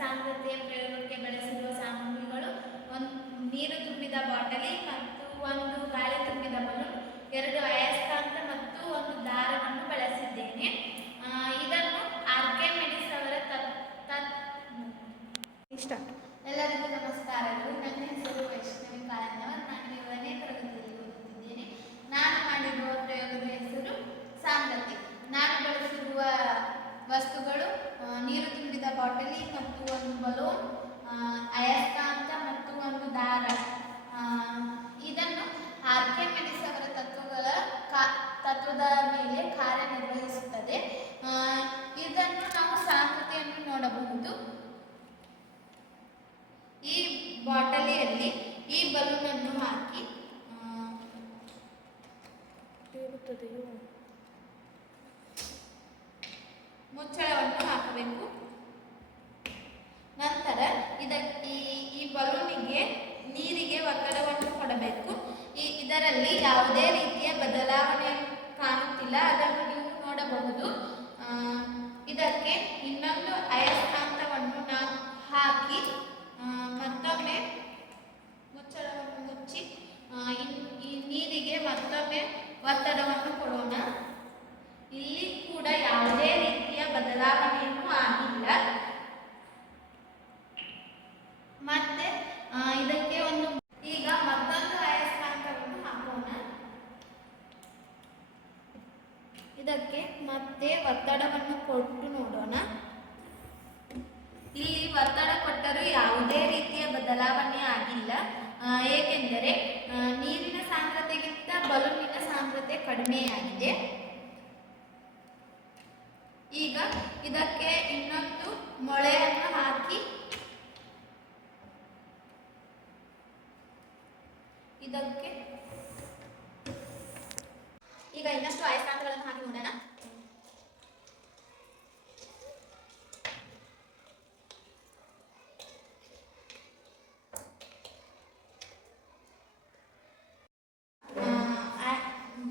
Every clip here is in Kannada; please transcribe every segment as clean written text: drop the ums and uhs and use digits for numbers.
ಸಾಂದ್ರತೆಯ ಪ್ರಯೋಗಕ್ಕೆ ಬಳಸಿರುವ ಸಾಮಗ್ರಿಗಳು ನೀರು ತುಂಬಿದ ಬಾಟಲಿ ಮತ್ತು ಒಂದು ಗಾಳಿ ತುಂಬಿದ ಬಲೂನ್, 2 ಅಯಸ್ಕಾಂತ ಮತ್ತು ಒಂದು ದಾರವನ್ನು ಬಳಸಿದ್ದೇನೆ. ಇದನ್ನು ಆರ್ಕಿಮಿಡೀಸ್ ಅವರ ಎಲ್ಲರಿಗೂ ನಮಸ್ಕಾರಗಳು. ನನ್ನ ಹೆಸರು ವೈಷ್ಣವಿ ಕಾಳನ್ನವರ್. ನಾನು 7ನೇ ತರಗತಿಯಲ್ಲಿ ಓದುತ್ತಿದ್ದೇನೆ. ನಾನು ಮಾಡಿರುವ ಪ್ರಯೋಗದ ಹೆಸರು ಸಾಂದ್ರತೆ. ನಾನು ಬಳಸಿರುವ ವಸ್ತುಗಳು ನೀರು ತುಂಬಿದ ಬಾಟಲಿ ಮತ್ತು ಒಂದು ಬಲೂನ್, ಅಯಸ್ಕಾಂತ ಮತ್ತು ಒಂದು ದಾರ. ಇದನ್ನು ಆರ್ಕಿಮಿಡೀಸ್ ಅವರ ತತ್ವದ ಮೇಲೆ ಕಾರ್ಯನಿರ್ವಹಿಸುತ್ತದೆ. ಇದನ್ನು ನಾವು ಸಾಂದ್ರತೆಯನ್ನು ನೋಡಬಹುದು. ಈ ಬಾಟಲಿಯಲ್ಲಿ ಈ ಬಲೂನ್ ಅನ್ನು ಹಾಕಿ ಮುಚ್ಚಳವನ್ನು ಹಾಕಬೇಕು. ನಂತರ ಈ ಬಲೂನಿಗೆ ನೀರಿಗೆ ಒತ್ತಡವನ್ನು ಕೊಡಬೇಕು. ಇದರಲ್ಲಿ ಯಾವುದೇ ರೀತಿಯ ಬದಲಾವಣೆ ಕಾಣುತ್ತಿಲ್ಲ, ಅದನ್ನು ನೀವು ನೋಡಬಹುದು. ಇದಕ್ಕೆ ಇನ್ನೊಂದು ಅಯಸ್ಕಾಂತವನ್ನು ನಾವು ಹಾಕಿ ಮತ್ತೊಮ್ಮೆ ಮುಚ್ಚಳವನ್ನು ಮುಚ್ಚಿ ಈ ನೀರಿಗೆ ಮತ್ತೊಮ್ಮೆ ಒತ್ತಡವನ್ನು ಕೊಡೋಣ. ಇಲ್ಲಿ ಕೂಡ ಯಾವುದೇ ರೀತಿಯ ಬದಲಾವಣೆಯೂ ಆಗಿಲ್ಲ. ಮತ್ತೆ ಇದಕ್ಕೆ ಈಗ ಮತ್ತೊಂದು ಅಯಸ್ಕಾಂತವನ್ನು ಹಾಕೋಣ. ಇದಕ್ಕೆ ಮತ್ತೆ ಒತ್ತಡವನ್ನು ಕೊಟ್ಟು ನೋಡೋಣ. ಇಲ್ಲಿ ಒತ್ತಡ ಕೊಟ್ಟರೂ ಯಾವುದೇ ರೀತಿಯ ಬದಲಾವಣೆ ಆಗಿಲ್ಲ, ಏಕೆಂದರೆ ನೀರಿನ ಸಾಂದ್ರತೆಗಿಂತ ಬಲೂನಿನ ಸಾಂದ್ರತೆ ಕಡಿಮೆಯಾಗಿದೆ. ಈಗ ಇದಕ್ಕೆ ಇನ್ನೊಂದು ಮೊಳೆಯನ್ನು ಹಾಕಿ ಇದಕ್ಕೆ ಈಗ ಇನ್ನಷ್ಟು ಅಯಸ್ಕಾಂತಗಳನ್ನು ಹಾಕಿ ನೋಡೋಣ.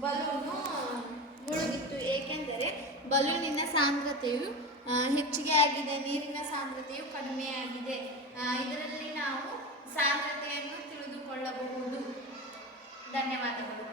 ಬಲೂನು ಮುಳುಗಿತ್ತು, ಏಕೆಂದರೆ ಬಲೂನಿನ ಸಾಂದ್ರತೆಯು ಹೆಚ್ಚಿಗೆ ಆಗಿದೆ, ನೀರಿನ ಸಾಂದ್ರತೆಯು ಕಡಿಮೆಯಾಗಿದೆ. ಇದರಲ್ಲಿ ನಾವು ಸಾಂದ್ರತೆಯನ್ನು ತಿಳಿದುಕೊಳ್ಳಬಹುದು. ಧನ್ಯವಾದಗಳು.